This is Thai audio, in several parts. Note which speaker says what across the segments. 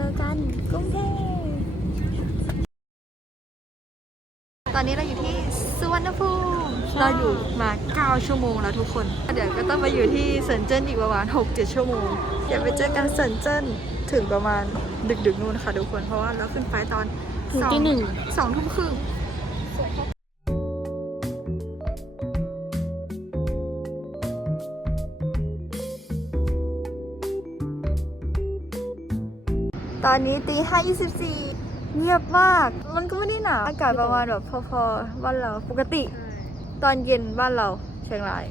Speaker 1: เจอกันกรุงเทพตอนนี้เราอยู่ที่สุวรรณภูมิเราอยู่มา 9 ชั่วโมงแล้วทุกคน เดี๋ยวก็ต้องไปอยู่ที่เซินเจิ้นอีกประมาณ 6-7 ชั่วโมง เดี๋ยวไปเจอกันเซินเจิ้นถึงประมาณดึกๆนู่นค่ะทุกคน เพราะว่าเราขึ้นไฟล์ตอน
Speaker 2: ถึง
Speaker 1: สอ
Speaker 2: ที่หนึ่ง
Speaker 1: สองทุ่มครึ่ง ตอนนี้ตีห้ายี่สิบสี่เงียบมาก มันก็ไม่ได้หนาว อากาศประมาณแบบพอๆบ้านเราปกติ ตอนเย็นบ้านเราเชียงราย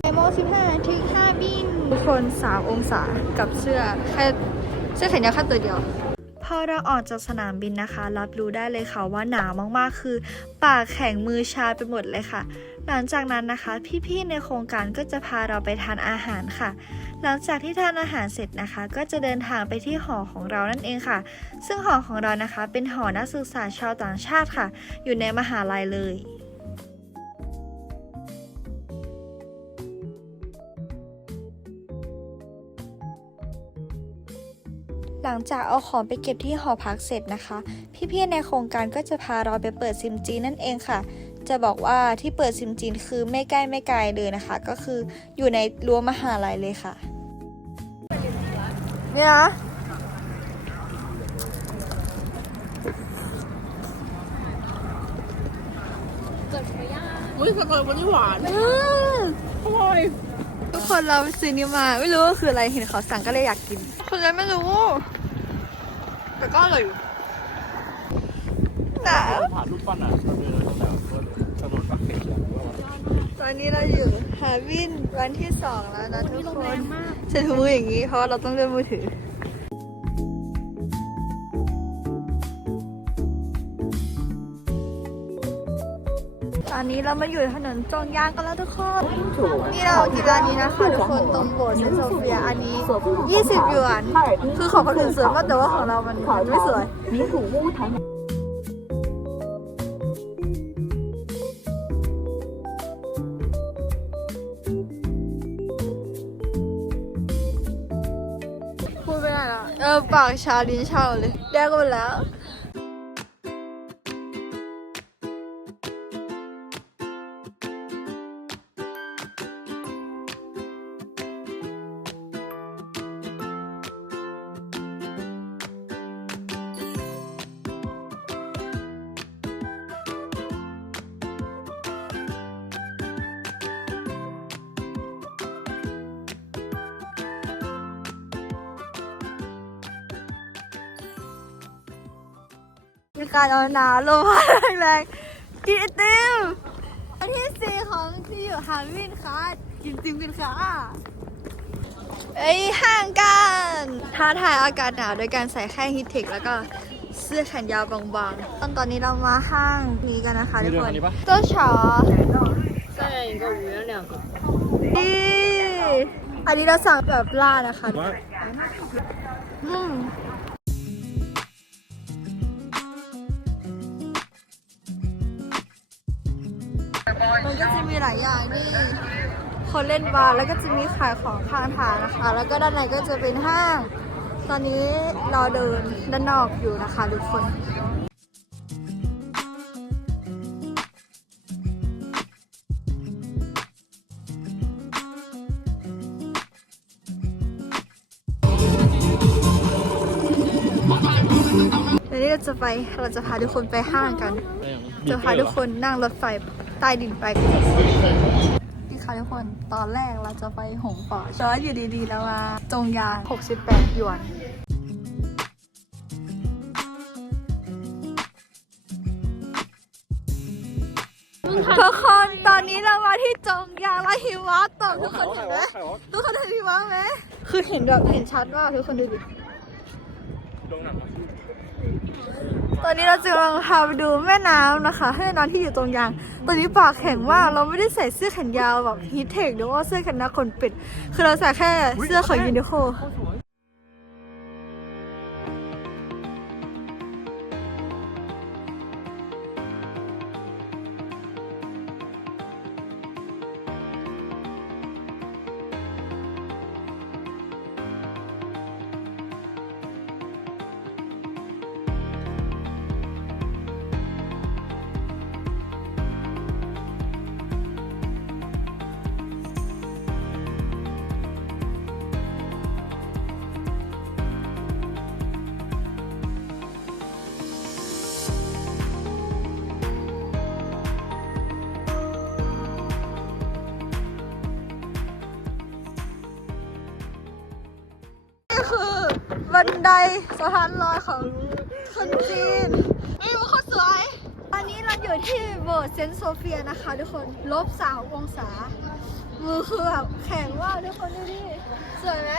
Speaker 1: ไอโมสิบห้าถึงห้าบิน ทุกคนสามองศากับเสื้อแค่เสื้อแขนยาวแค่ตัวเดียวพอเราออกจากสนามบินนะคะ รับรู้ได้เลยค่ะว่าหนาวมากๆ คือ ปากแข็งมือชาไปหมดเลยค่ะ หลังจากนั้นนะคะ พี่ๆในโครงการก็จะพาเราไปทานอาหารค่ะ หลังจากที่ทานอาหารเสร็จนะคะ ก็จะเดินทางไปที่หอของเรานั่นเองค่ะ ซึ่งหอของเรานะคะ เป็นหอนักศึกษาชาวต่างชาติค่ะ อยู่ในมหาลัยเลยหลังจากเอาของไปเก็บที่หอพักเสร็จนะคะ พี่ๆในโครงการก็จะพาเราไปเปิดซิมจีนนั่นเองค่ะ จะบอกว่าที่เปิดซิมจีนคือไม่ใกล้ไม่ไกลเลยนะคะ ก็คืออยู่ในรั้วมหาลัยเลยค่ะ เนี่ยนะ
Speaker 2: อุ้ยสตรอเบอรี่หวานอร่อย
Speaker 1: ทุกคนเราซื้อนี้มา ไม่รู้ว่าคืออะไรเห็นเขาสั่งก็เลยอยากกินคนเลยไม่รู้ แต่ก็อร่อยอยู่หนาว
Speaker 3: ผ่านรูปปั้นอะเราเดินแบบถนนปักเกร็ดอะ
Speaker 1: ตอนนี้เราอยู่ฮาวินวันที่สองแล้วนะทุกคนฉันถือมืออย่างนี้เพราะเราต้องเล่นมือถือตอนนี้เรามาอยู่ถนนจงยางกันแล้วทุกคน นี่เรากินร้านนี้นะคะทุกคนตรงโบสถ์เซนต์โซเฟียอันนี้ 20หยวน คือของคนอื่นสวยมากแต่ว่าของเรามันมันไม่สวย เออปากชาลิ้นชาเลยแดกหมดแล้ว มีการเอาหนาวลมพัแรงๆกินติมวันที่สี่ของที่อยู่ฮาวินค่ะกินติมกันค่ะไปห้างกันท้าทายอากาศหนาวโดยการใส่แค่ฮิตเทคแล้วก็เสื้อแขนยาวบางๆ ตอนตอนนี้เรามาห้างนี้กันนะคะทุกคนเจ้า
Speaker 2: ชอ
Speaker 1: นี่อันนี้เราสั่งแบบล่านะคะอืม ก็จะมีหลายอย่างนี่คนเล่นบาร์แล้วก็จะมีขายของข้างทางนะคะ แล้วก็ด้านในก็จะเป็นห้าง ตอนนี้เราเดินด้านนอกอยู่นะคะทุกคนเดี๋ยวนี้เราจะไปเราจะพาทุกคนไปห้างกัน จะพาทุกคนนั่งรถไฟ ใต้ดินไป นี่ค่ะทุกคน ตอนแรกเราจะไปหงป่อช้อยอยู่ดีๆ แล้วมาจงยาง 68 หยวนทุกคนตอนนี้เรามาที่จงยางแล้วหิมะตกทุกคนเห็นไหมทุกคนเห็นหิมะไหมคือเห็นแบบเห็นชัดว่าทุกคนดูดิ
Speaker 3: โรงหนัง
Speaker 1: ตอนนี้เราจะกำลังพาไปดูแม่น้ำนะคะแม่น้ำที่อยู่ตรงยาง ตอนนี้ปากแข็งมากเราไม่ได้ใส่เสื้อแขนยาวแบบฮีทเทคหรือว่าเสื้อแขนนาขนเป็ดคือเราใส่แค่เสื้อของยูนิโค คือบันไดสะพานลอยของคนจีนไม่รู้เขาสวย ตอนนี้เราอยู่ที่โบสถ์เซนต์โซเฟียนะคะทุกคนลบสามองศา มือคือแบบแข็งว่ากทุกคนดูดิสวยไหม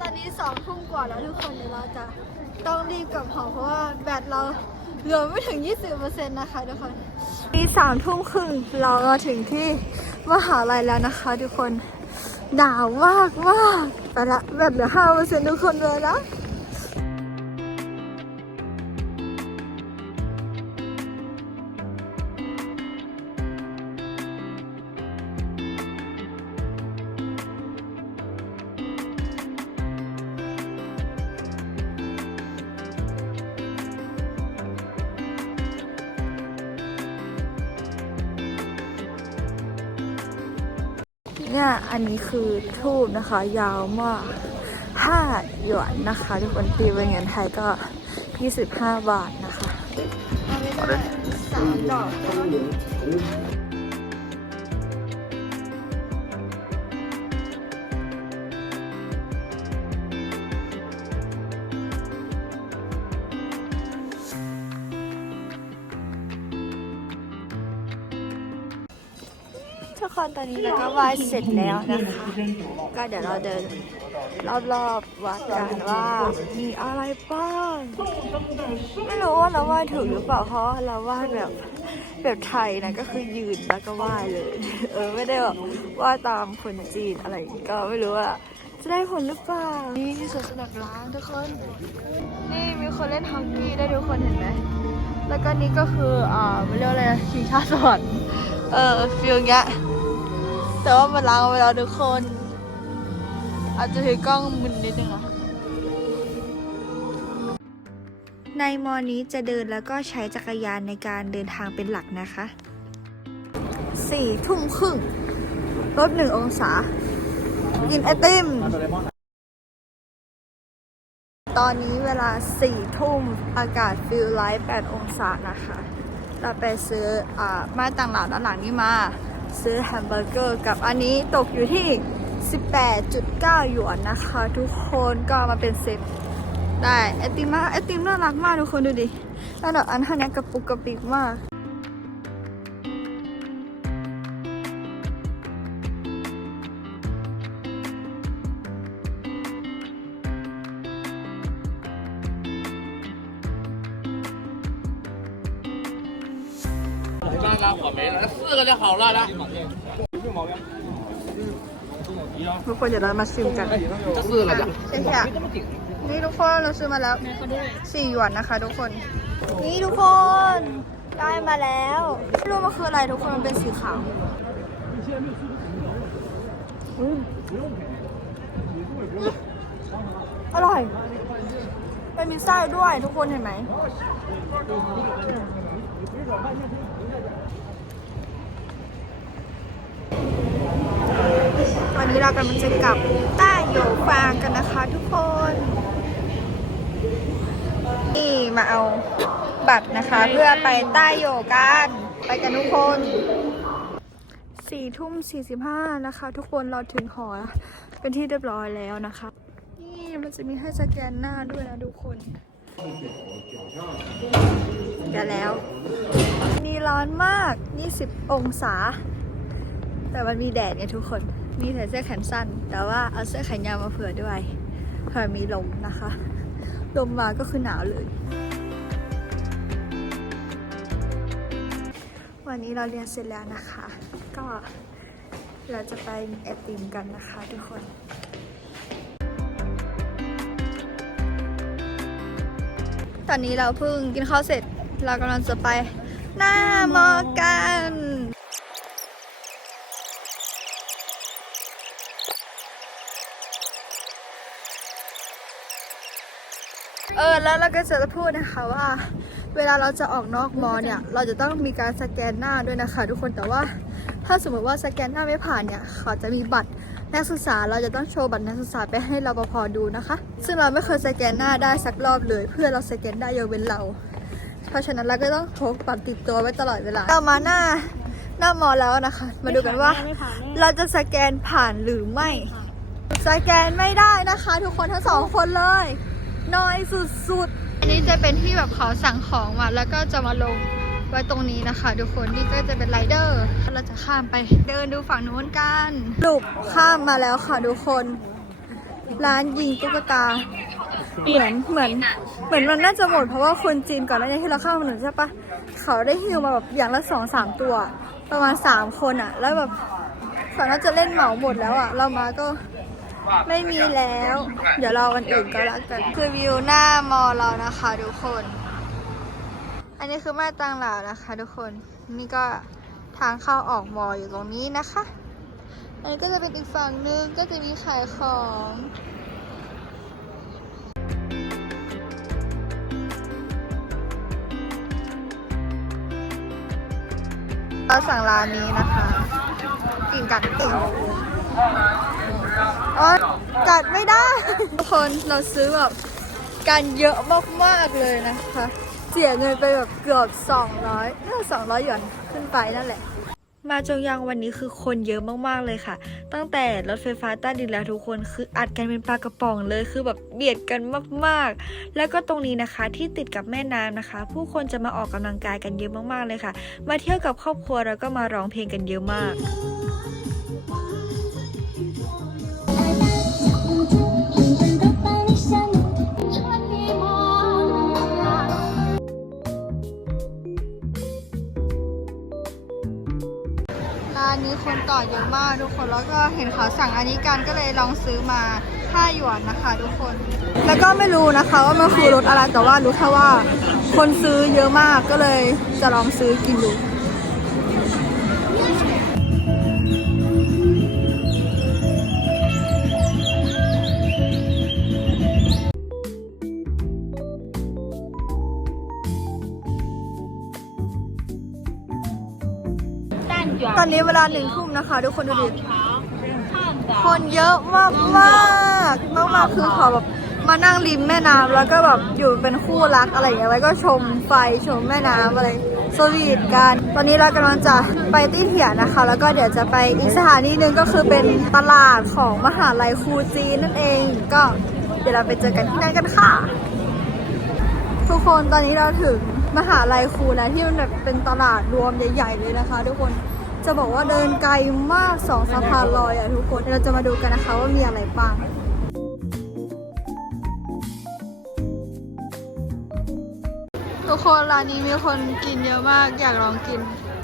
Speaker 1: ตอนนี้สองทุ่มกว่าแล้วทุกคนเดี๋ยวเราจะต้องรีบกลับหอเพราะว่าแบตเราเหลือไม่ถึง 20%นะคะทุกคนตีสามทุ่มครึ่งเรามาถึงที่มหาลัยแล้วนะคะทุกคน หนาวมากมากแต่ละแบบเหลือห้าเปอร์เซ็นต์ทุกคนเลยนะ คือทูบนะคะ ยาวมาก5หยวนนะคะทุกคนตีเป็นเงินไทยก็ 25 บาทนะคะเอาไม่ได้สามดอก อนนี้เราก็ไหว้เสร็จแล้วนะคะ ก็เดี๋ยวเราเดินรอบๆวัดกันว่ามีอะไรบ้าง ไม่รู้ว่าเราไหว้ถูกหรือเปล่าเพราะเราไหว้แบบแบบไทยนะก็คือยืนแล้วก็ไหว้เลย เออไม่ได้แบบไหว้ตามคนจีนอะไรก็ไม่รู้ว่าจะได้ผลหรือเปล่า นี่สวนสนุกร้างทุกคน นี่มีคนเล่นฮอกกี้ได้ทุกคนเห็นไหม แล้วก็นี่ก็คืออ่าไม่เรียกอะไรนะชิงชาสวรรค์เออฟิลเงี้ย แต่ว่ามันล้างเอาไว้แล้วทุกคน อาจจะถือกล้องมึนนิดนึงอะในมอนี้จะเดินแล้วก็ใช้จักรยานในการเดินทางเป็นหลักนะคะสี่ทุ่มครึ่งลดหนึ่งองศา กินไอติม ตอนนี้เวลาสี่ทุ่มอากาศฟิลไลท์แปดองศานะคะ เราไปซื้ออมาต่างหลังด้านหลังนี้มา ซื้อแฮมเบอร์เกอร์กับอันนี้ตกอยู่ที่ 18.9 หยวนนะคะ ทุกคนก็มาเป็นเซตได้ไอติมมาไอติมน่ารักมากทุกคนดูดิระดับอันเท่านี้กระปุกกระปิกมาก
Speaker 3: 了，四个就好了，来。
Speaker 1: ทุกคนเดี๋ยวเรามาชิมกัน
Speaker 3: 这四个的。
Speaker 1: ใช่ค่ะนี่ทุกคนเราซื้อมาแล้วสี่หยวนนะคะ ทุกคน นี่ทุกคนได้มาแล้วไม่รู้มันคืออะไรทุกคนมันเป็นสีขาวอืมอร่อยมันมีไส้ด้วยทุกคนเห็นไหม นนี้เรากำลังจะกลับต้าโยฟางกันนะคะทุกคน นี่มาเอาบัตรนะคะ เพื่อไปใต้โยกันไปกันทุกคนสี่ทุ่มสี่สิบห้านะคะ ทุกคนเราถึงหอเป็นที่เรียบร้อยแล้วนะคะ นี่มันจะมีให้สแกนหน้าด้วยนะทุกคนเดี๋ยวแล้ว นี่ร้อนมาก 20 องศา แต่มันมีแดดไงทุกคน มีใส่เสื้อแขนสั้น แต่ว่าเอาเสื้อแขนยาวมาเผื่อด้วยเผื่อมีลมนะคะ ลมมาก็คือหนาวเลย วันนี้เราเรียนเสร็จแล้วนะคะ ก็เราจะไปไอติมกันนะคะทุกคนตอนนี้เราเพิ่งกินข้าวเสร็จ เรากำลังจะไปหน้ามอกัน เออแล้วเราก็จะพูดนะคะว่า เวลาเราจะออกนอกมอเนี่ย เราจะต้องมีการสแกนหน้าด้วยนะคะ ทุกคนแต่ว่า ถ้าสมมติว่าสแกนหน้าไม่ผ่านเนี่ยเขาจะมีบัตรนักศึกษาเราจะต้องโชว์บัตรนักศึกษาไปให้รปภดูนะคะ ซึ่งเราไม่เคยสแกนหน้าได้สักรอบเลย เพื่อเราสแกนได้ยกเว้นเรา เพราะฉะนั้นเราก็ต้องพกบัตรติดตัวไว้ตลอดเวลาเรามาหน้าหน้ามอแล้วนะคะ มาดูกันว่า เราจะสแกนผ่านหรือไม่ทุกสแกนไม่ได้นะคะ ทุกคนทั้งสองคนเลย น้อยสุดๆ อันนี้จะเป็นที่แบบเขาสั่งของมาแล้วก็จะมาลงไว้ตรงนี้นะคะ ทุกคนนี่ก็จะเป็นไรเดอร์เราจะข้ามไปเดินดูฝั่งนู้นกันลุกข้ามมาแล้วค่ะทุกคน ร้านยิงตุ๊กตา เหมือนเหมือน เหมือนมันน่าจะหมดเพราะว่าคนจีนก่อนหน้านี้ที่เราเข้ามาหนึ่งใช่ปะเขาได้ฮิวมาแบบอย่างละสองสามตัว ประมาณสามคนอะแล้วแบบเขาน่าจะเล่นเหมาหมดแล้วอะเรามาก็ ไม่มีแล้ว เดี๋ยวรอวันอื่นก็แล้วกัน คือวิวหน้ามอเรานะคะทุกคน อันนี้คือมาตังหลาวนะคะ ทุกคน นี่ก็ทางเข้าออกมออยู่ตรงนี้นะคะ อันนี้ก็จะเป็นอีกฝั่งนึงก็จะมีขายของเราสั่งร้านนี้นะคะ กินกันกิน อ๋อกัดไม่ได้ ทุกคนเราซื้อแบบกันเยอะมากๆเลยนะคะ เสียเงินไปแบบเกือบ 200น่า200หยวนขึ้นไปนั่นแหละ มาจงยังวันนี้คือคนเยอะมากๆเลยค่ะ ตั้งแต่รถไฟฟ้าใต้ดินแล้วทุกคนคืออัดกันเป็นปลากระป๋องเลยคือแบบเบียดกันมากๆ แล้วก็ตรงนี้นะคะที่ติดกับแม่น้ำนะคะ ผู้คนจะมาออกกำลังกายกันเยอะมากๆเลยค่ะ มาเที่ยวกับครอบครัวแล้วก็มาร้องเพลงกันเยอะมาก ทุกคนแล้วก็เห็นเขาสั่งอันนี้กันก็เลยลองซื้อมา 5 หยวนนะคะ ทุกคน แล้วก็ไม่รู้นะคะว่ามันคือรสอะไรแต่ว่ารู้แค่ว่า คนซื้อเยอะมากก็เลยจะลองซื้อกินดู ตอนนี้เวลาหนึ่งทุ่มนะคะ ทุกคนดูดิ คนเยอะมากมากมากมากๆคือขาแบบมานั่งริมแม่น้ำแล้วก็แบบอยู่เป็นคู่รักอะไรอย่างเงี้ยแล้วก็ชมไฟชมแม่น้ำอะไรสวีทกัน ตอนนี้เรากำลังจะไปตี้เถียนนะคะ แล้วก็เดี๋ยวจะไปอีกสถานีหนึ่งก็คือเป็นตลาดของมหาลัยคูจีนนั่นเอง ก็เดี๋ยวเราไปเจอกันที่นั่นกันค่ะ ทุกคนตอนนี้เราถึงมหาลัยคูแล้วที่มันแบบเป็นตลาดรวมใหญ่ ๆ เลยนะคะ ทุกคน จะบอกว่าเดินไกลมากสองสะพานลอยอะทุกคนเดี๋ยวเราจะมาดูกันนะคะว่ามีอะไรบ้างทุกคนร้านนี้มีคนกินเยอะมากอยากลองกิน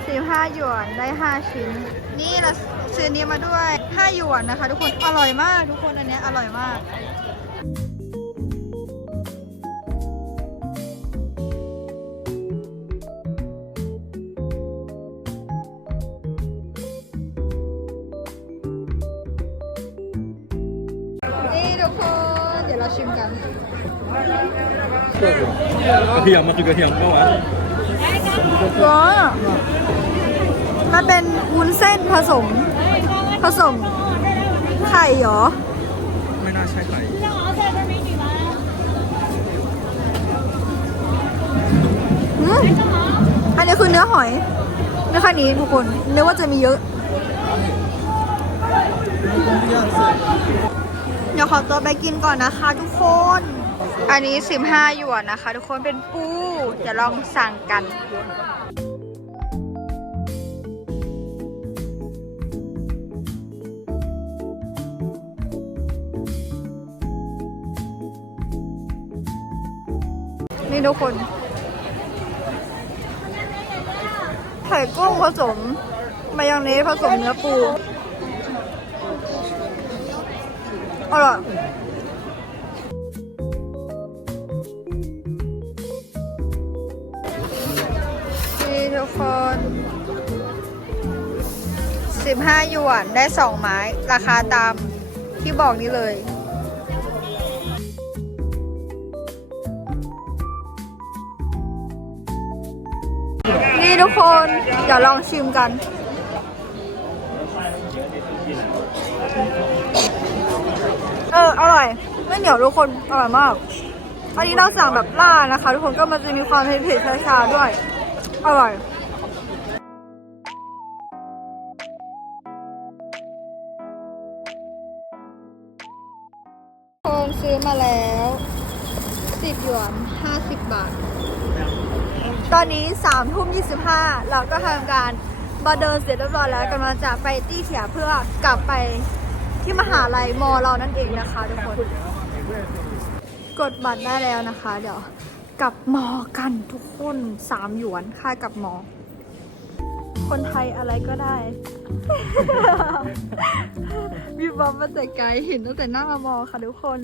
Speaker 1: 15 หยวนได้ 5 ชิ้น นี่เราซื้อนี้มาด้วย 5 หยวนนะคะ ทุกคนอร่อยมาก ทุกคนอันเนี้ยอร่อยมาก กระ
Speaker 4: เทียมมันคือกระเทียมเมื่อวาน
Speaker 1: ร้อมันเป็นวุ้นเส้นผสม ผสม ไข่เหรอ
Speaker 4: ไม่น่าใช่ไข่
Speaker 1: อืมอันนี้คือเนื้อหอยเนื้อแค่นี้ทุกคนนึกว่าจะมีเยอะ เดี๋ยวขอตัวไปกินก่อนนะคะทุกคน อันนี้ 15 หยวนนะคะ ทุกคนเป็นปูเดี๋ยวลองสั่งกัน นี่ทุกคนไข่กุ้งผสมมายองเนสผสมเนื้อปูอร่อย 15หยวนได้ 2 ไม้ ราคาตามที่บอกนี้เลย นี่ทุกคน เดี๋ยวลองชิมกัน เออ อร่อย ไม่เหนียวทุกคน อร่อยมากอันนี้เราสั่งแบบล่านะคะ ทุกคนก็มันจะมีความเผ็ดๆชาๆด้วย อร่อย มาแล้วสิบหยวนห้าสิบบาท ตอนนี้สามทุ่มยี่สิบห้าเราก็ทำการมาเดินเสร็จเรียบร้อยแล้วกำลังจะไปตี้เถียเพื่อกลับไปที่มหาลัยมอเรานั่นเองนะคะทุกคน กดบัตรได้แล้วนะคะ เดี๋ยวกลับมอกันทุกคนสามหยวนค่ากลับมอ คนไทยอะไรก็ได้ วิบวับมาแต่ไกลเห็นตั้งแต่หน้ามามอค่ะทุกคน